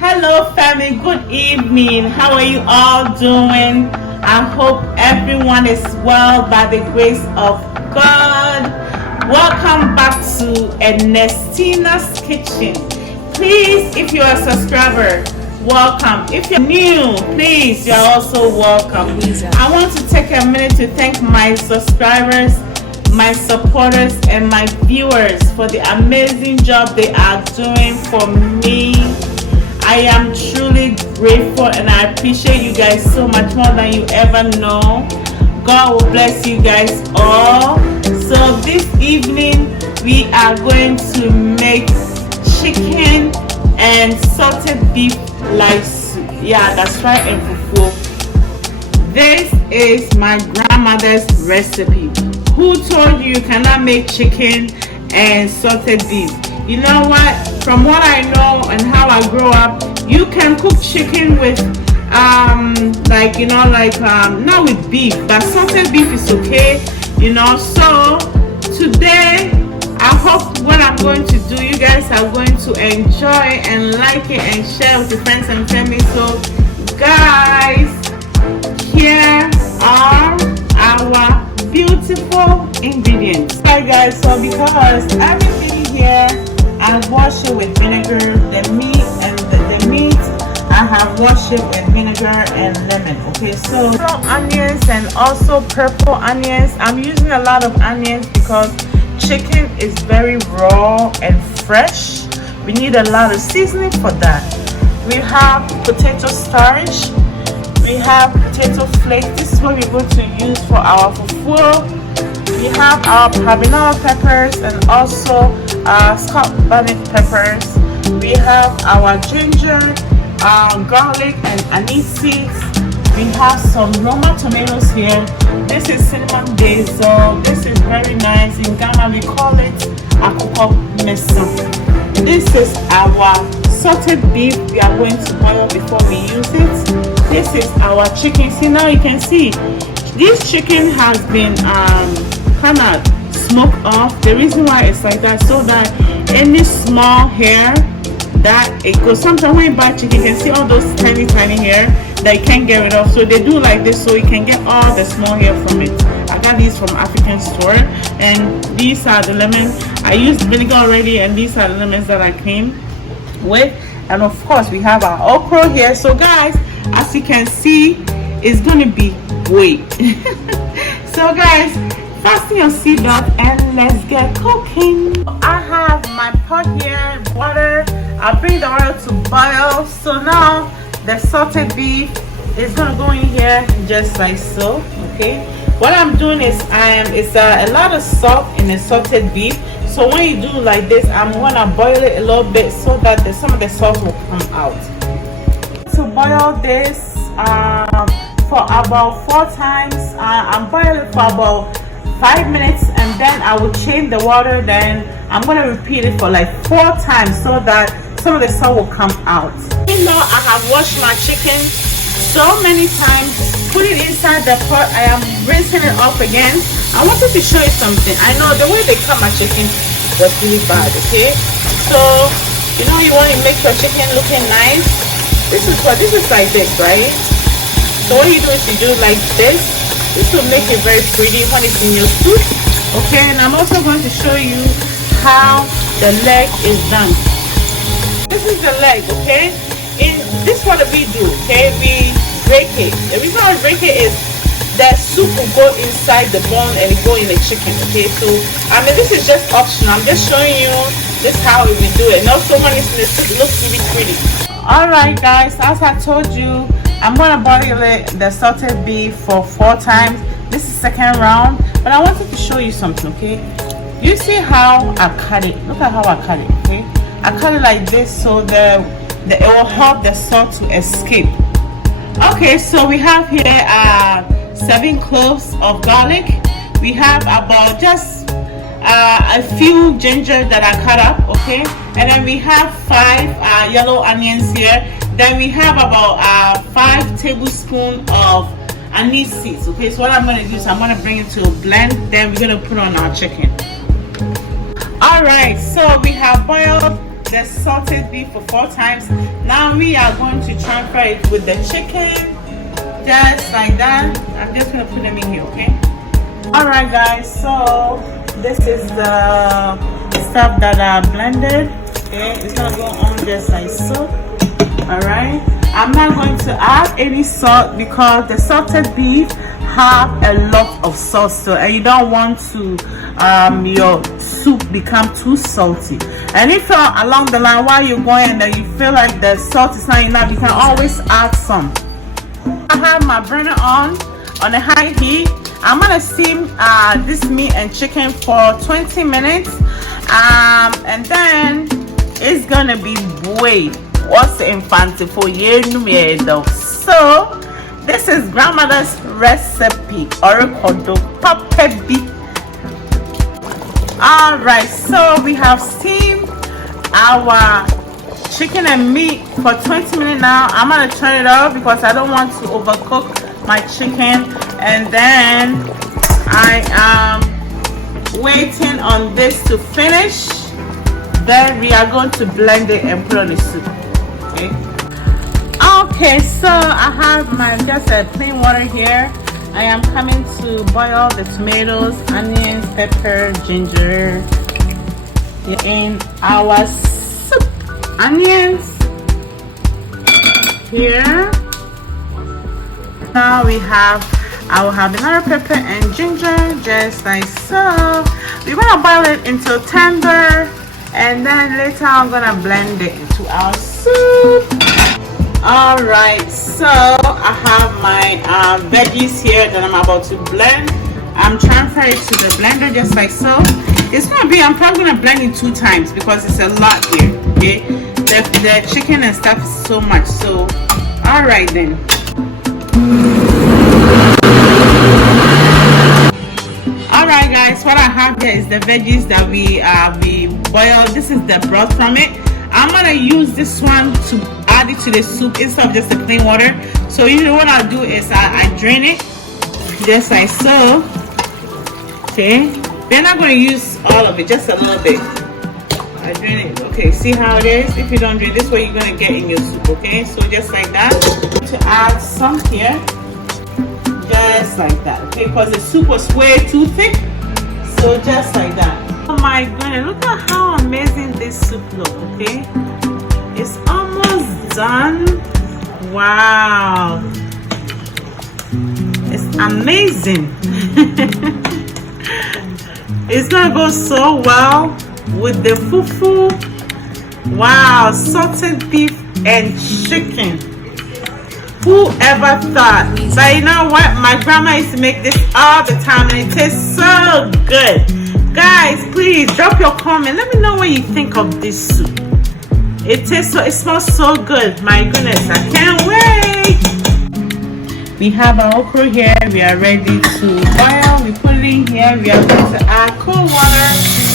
Hello, family. Good evening. How are you all doing? I hope everyone is well by the grace of God. Welcome back to Ernestina's Kitchen. Please, if you're a subscriber, welcome. If you're new, please, you're also welcome. I want to take a minute to thank my subscribers, my supporters, and my viewers for the amazing job they are doing for me. I am truly grateful and I appreciate you guys so much more than you ever know. God will bless you guys all. So this evening we are going to make chicken and salted beef like soup. Yeah, that's right, and fufu. This is my grandmother's recipe. Who told you cannot make chicken and salted beef? You know what? From what I know and how I grew up, you can cook chicken with not with beef, but salted beef is okay. So today I hope what I'm going to do, you guys are going to enjoy and like it and share with your friends and family. So guys, here are our beautiful ingredients. Alright guys, so because everything here I wash it with vinegar, the meat I have washed it with vinegar and lemon. Okay, so onions and also purple onions. I'm using a lot of onions because chicken is very raw and fresh. We need a lot of seasoning for that. We have potato starch. We have potato flakes. This is what we're going to use for our fufu. We have our habanero peppers and also scallop peppers. We have our ginger, garlic, and anise seeds. We have some Roma tomatoes here. This is cinnamon basil. This is very nice. In Ghana we call it akoko mesa. This is our salted beef we are going to boil before we use it. This is our chicken. See, now you can see this chicken has been kind of smoked off. The reason why it's like that, so that any small hair that it goes. Sometimes when you buy chicken, you can see all those tiny hair that you can't get rid of. So they do like this so you can get all the small hair from it. I got these from African store, and these are the lemon. I used vinegar already, and these are the lemons that I came with. And of course we have our okra here. So guys, as you can see, it's gonna be weight. So guys, fasten your seatbelt and let's get cooking. I have my pot here, water. I'll bring the oil to boil. So now the salted beef is gonna go in here just like so. Okay, what I'm doing is it's a lot of salt in the salted beef. So when you do like this, I'm gonna boil it a little bit so that some of the salt will come out. To boil this for about 4 times. I'm boiling for about 5 minutes, and then I will change the water. Then I'm gonna repeat it for like 4 times so that some of the salt will come out. You know, I have washed my chicken so many times. Put it inside the pot. I am rinsing it off again. I wanted to show you something. I know the way they cut my chicken was really bad. Okay, so you want to make your chicken looking nice. This is like this, right? So what you do is you do like this. This will make it very pretty when it's in your soup. Okay, and I'm also going to show you how the leg is done. This is the leg. Okay, this is what we do. Okay, we break it. The reason I break it is the soup will go inside the bone and it go in the chicken. Okay, so this is just optional. I'm just showing you this how we do it. And also when it's in the soup, it looks really pretty. Alright guys, as I told you, I'm gonna boil the salted beef for 4 times. This is second round, but I wanted to show you something. Okay, you see how I cut it? Look at how I cut it. Okay, I cut it like this so it will help the salt to escape. Okay, so we have here 7 cloves of garlic. We have about just a few ginger that I cut up. Okay, and then we have 5 yellow onions here. Then we have about 5 tablespoons of anise seeds. Okay, so what I'm going to do is I'm going to bring it to a blend. Then we're going to put on our chicken. All right, so we have boiled the salted beef for 4 times. Now we are going to transfer it with the chicken, just like that. I'm just gonna put them in here, okay? All right, guys. So this is the stuff that I blended. Okay, it's gonna go on just like so. All right. I'm not going to add any salt because the salted beef have a lot of salt still, and you don't want to your soup become too salty. And if along the line while you're going and you feel like the salt is not enough, you can always add some. I have my burner on a high heat. I'm gonna steam this meat and chicken for 20 minutes, and then it's gonna be boiled. What's infante for you? So this is grandmother's recipe, oricodo papebi. All right, so we have steamed our chicken and meat for 20 minutes now. I'm gonna turn it off because I don't want to overcook my chicken, and then I am waiting on this to finish. Then we are going to blend it and put on the soup. Okay, so I have my just a plain water here. I am coming to boil the tomatoes, onions, pepper, ginger in our soup. Onions here. Now I will have another pepper and ginger, just like so. We're gonna boil it until tender, and then later I'm gonna blend it into our soup. All right, so I have my veggies here that I'm about to blend. I'm transferring it to the blender just like so. It's gonna be, I'm probably gonna blend it 2 times because it's a lot here. Okay, the chicken and stuff is so much. So all right then. All right, guys, what I have here is the veggies that we boiled. This is the broth from it. I'm gonna use this one to add it to the soup instead of just the plain water. So usually what I'll do is I drain it just like so. Okay, we're not going to use all of it, just a little bit. I drain it. Okay, see how it is? If you don't drain, this is what you're going to get in your soup. Okay, so just like that. To add some here, just like that. Okay, because the soup was way too thick, so just like that. Oh my goodness, look at how amazing this soup looks. Okay, it's almost done. Wow, it's amazing. It's gonna go so well with the fufu. Wow, salted beef and chicken. Whoever thought? But you know what, my grandma used to make this all the time and it tastes so good. Guys, please drop your comment. Let me know what you think of this soup. It smells so good. My goodness, I can't wait. We have our okra here. We are ready to boil. We put it in here. We are going to add cold water,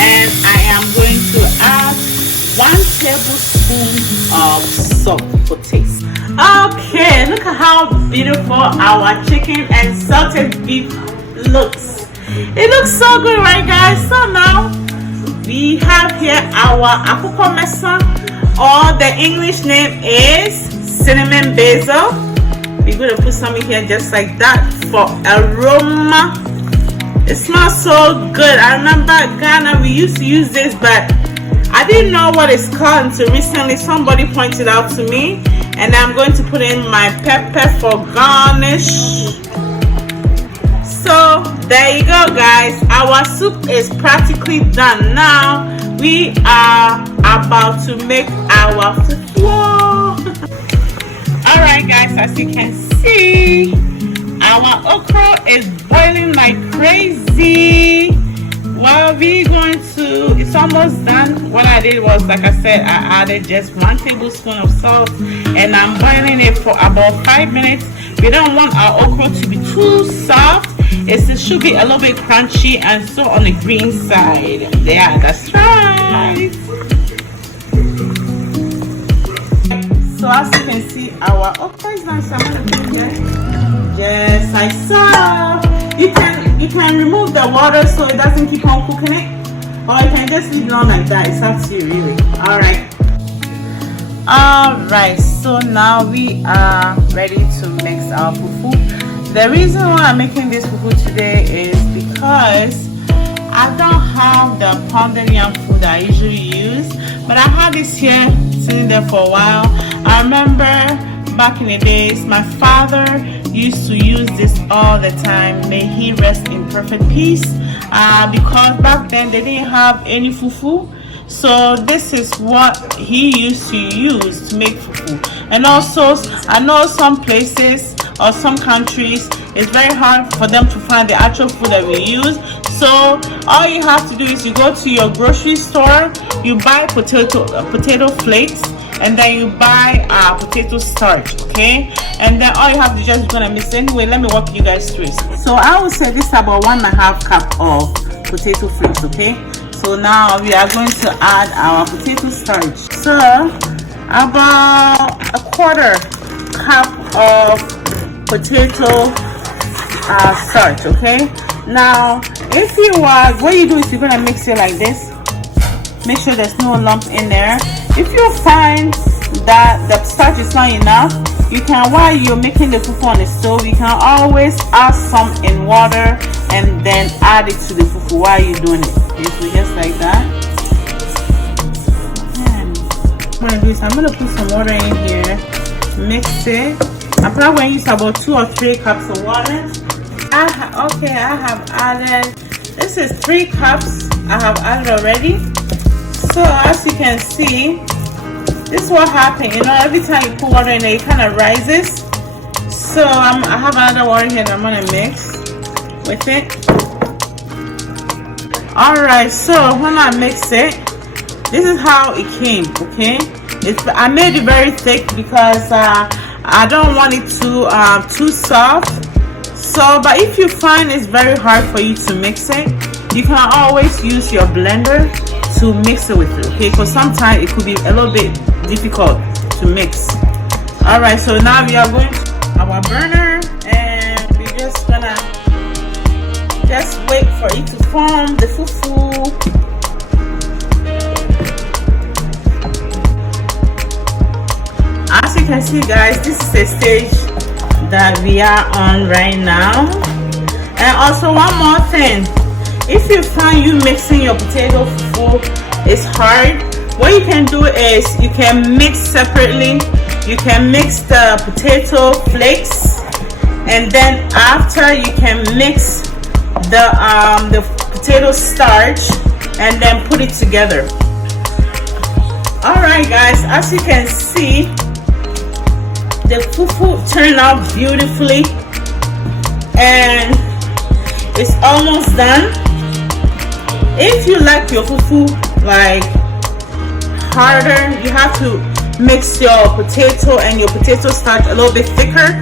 and I am going to add 1 tablespoon of salt for taste. Okay, look at how beautiful our chicken and salted beef looks. It looks so good, right, guys? So now we have here our akoko mesa, or the English name is cinnamon basil. We're going to put some in here just like that for aroma. It smells so good. I remember Ghana, we used to use this, but I didn't know what it's called until recently. Somebody pointed out to me, and I'm going to put in my pepper for garnish. So there you go, guys. Our soup is practically done. Now we are about to make our fufu. All right, guys, as you can see, our okra is boiling like crazy. Well, we're going to, it's almost done. What I did was, like I said, I added just 1 tablespoon of salt, and I'm boiling it for about 5 minutes. We don't want our okra to be too soft. It should be a little bit crunchy and so on the green side. Yeah, that's right. So as you can see, our okra is nice. I'm gonna put it here, just like so. You can remove the water so it doesn't keep on cooking it, or you can just leave it on like that. It's up to you, really. All right. Alright, so now we are ready to mix our fufu. The reason why I'm making this fufu today is because I don't have the pounded yam food that I usually use, but I had this here sitting there for a while. I remember back in the days, my father used to use this all the time. May he rest in perfect peace, because back then they didn't have any fufu. So this is what he used to use to make fufu. And also, I know some places or some countries, it's very hard for them to find the actual food that we use. So all you have to do is you go to your grocery store, you buy potato flakes, and then you buy potato starch, okay? And then all you have to just gonna mix. Anyway, let me walk you guys through it. So I would say this is about 1.5 cup of potato flakes, okay? So now we are going to add our potato starch. So about 1/4 cup of potato starch, okay? Now if you want, what you do is you're gonna mix it like this. Make sure there's no lump in there. If you find that the starch is not enough, you can, while you're making the fufu on the stove, you can always add some in water and then add it to the fufu while you're doing it. Okay, so just like that. I'm gonna do is I'm gonna put some water in here, mix it. I'm probably going to use about 2 or 3 cups of water. I have added, this is 3 cups I have added already. So as you can see, this is what happened. You know, every time you put water in there, it kind of rises. So I have another water here that I'm gonna mix with it. Alright, so when I mix it, this is how it came, okay? I made it very thick because I don't want it too soft. So, but if you find it's very hard for you to mix it, you can always use your blender to mix it with it, okay? Because sometimes it could be a little bit difficult to mix. Alright, so now we are going to our burner and we're just gonna wait for it to form the fufu. As you can see, guys, this is the stage that we are on right now. And also one more thing, if you find you mixing your potato fufu is hard, what you can do is you can mix separately. You can mix the potato flakes, and then after you can mix the potato starch and then put it together. Alright guys, as you can see, the fufu turned out beautifully and it's almost done. If you like your fufu like harder, you have to mix your potato and your potato starch a little bit thicker.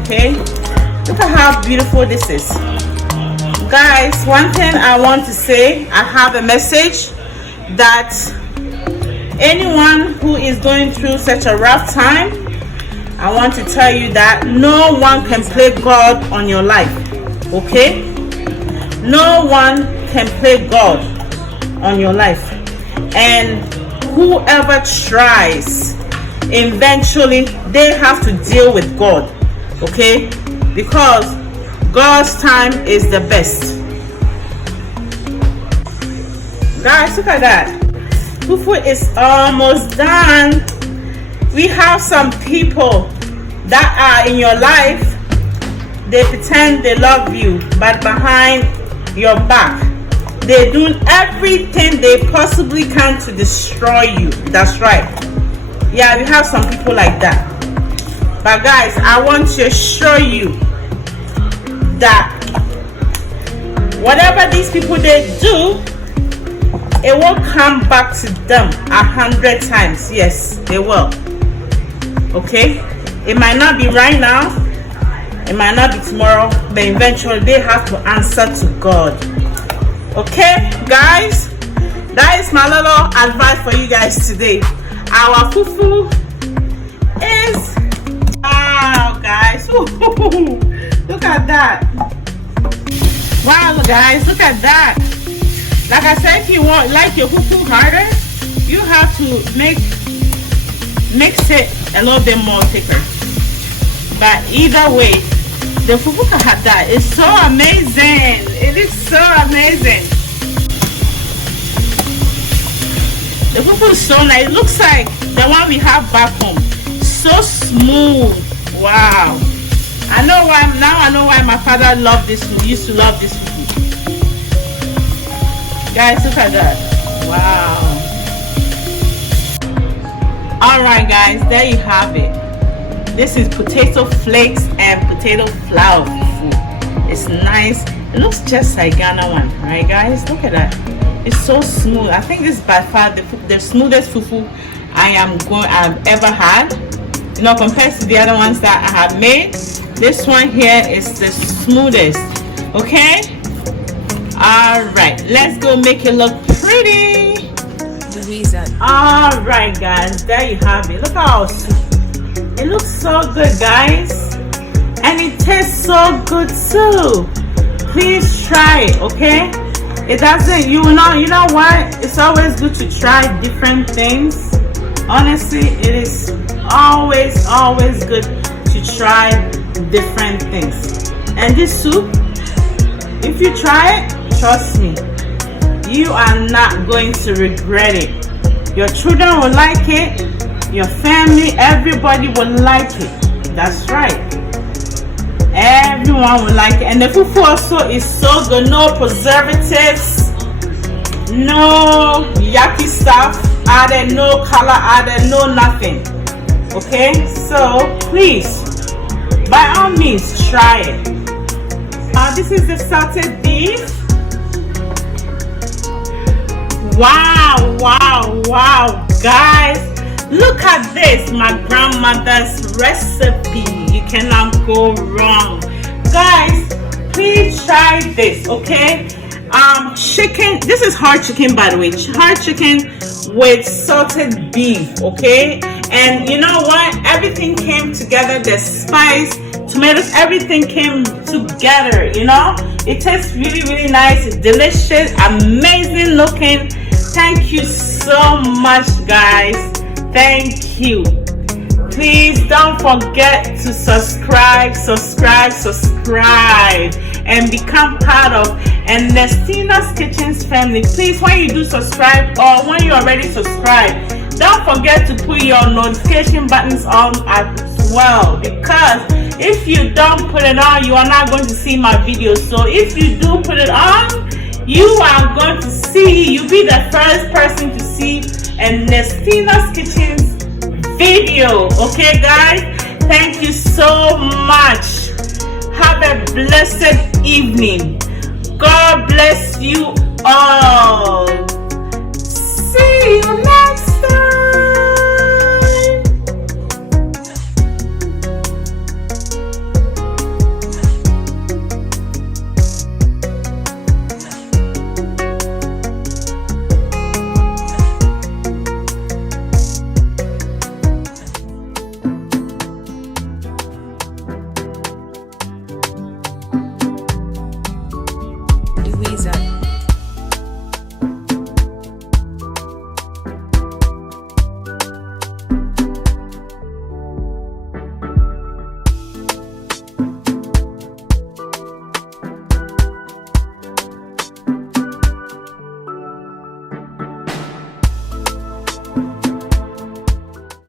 Okay, look at how beautiful this is. Guys, one thing I want to say, I have a message that anyone who is going through such a rough time, I want to tell you that no one can play God on your life, okay? No one can play God on your life. And whoever tries, eventually they have to deal with God, okay? Because God's time is the best. Guys, look at that. Fufu is almost done. We have some people that are in your life, they pretend they love you, but behind your back, they're doing everything they possibly can to destroy you. That's right. Yeah, we have some people like that. But guys, I want to assure you that whatever these people they do, it will come back to them 100 times. Yes, they will. Okay, it might not be right now, it might not be tomorrow, but eventually they have to answer to God. Okay guys, that is my little advice for you guys today. Our fufu is, wow guys, look at that. Wow guys, look at that. Like I said, if you want like your fufu harder, you have to make makes it a little bit more thicker. But either way, the fufu kahada is so amazing. It is so amazing. The fufu is so nice. It looks like the one we have back home. So smooth. Wow. I know why my father loved this food. Used to love this food. Guys, look at that. Wow. Alright guys, there you have it. This is potato flakes and potato flour fufu. It's nice. It looks just like Ghana one, right guys? Look at that. It's so smooth. I think this is by far the smoothest fufu I've ever had. You know, compared to the other ones that I have made, this one here is the smoothest. Okay? Alright, let's go make it look pretty. Alright guys, there you have it. Look how it looks so good, guys, and it tastes so good too. Please try it, okay? It doesn't, you know what, it's always good to try different things. Honestly, it is always good to try different things. And this soup, if you try it, trust me, you are not going to regret it. Your children will like it, your family, everybody will like it. That's right. Everyone will like it. And the fufu also is so good. No preservatives, no yucky stuff added, no color added, no nothing. Okay, so please, by all means, try it. This is the salted beef. Wow, guys, look at this. My grandmother's recipe. You cannot go wrong, guys. Please try this, okay? Chicken, this is hard chicken, by the way, hard chicken with salted beef, okay? And you know what, everything came together. The spice, tomatoes, everything came together. You know, it tastes really nice. It's delicious, amazing looking. Thank you so much, guys. Thank you. Please don't forget to subscribe and become part of Ernestina's Kitchen's family. Please, when you do subscribe or when you already subscribe, don't forget to put your notification buttons on as well, because if you don't put it on, you are not going to see my videos. So if you do put it on, you are going to see, you'll be the first person to see Ernestina's Kitchen's video. Okay guys, thank you so much. Have a blessed evening. God bless you all. See you next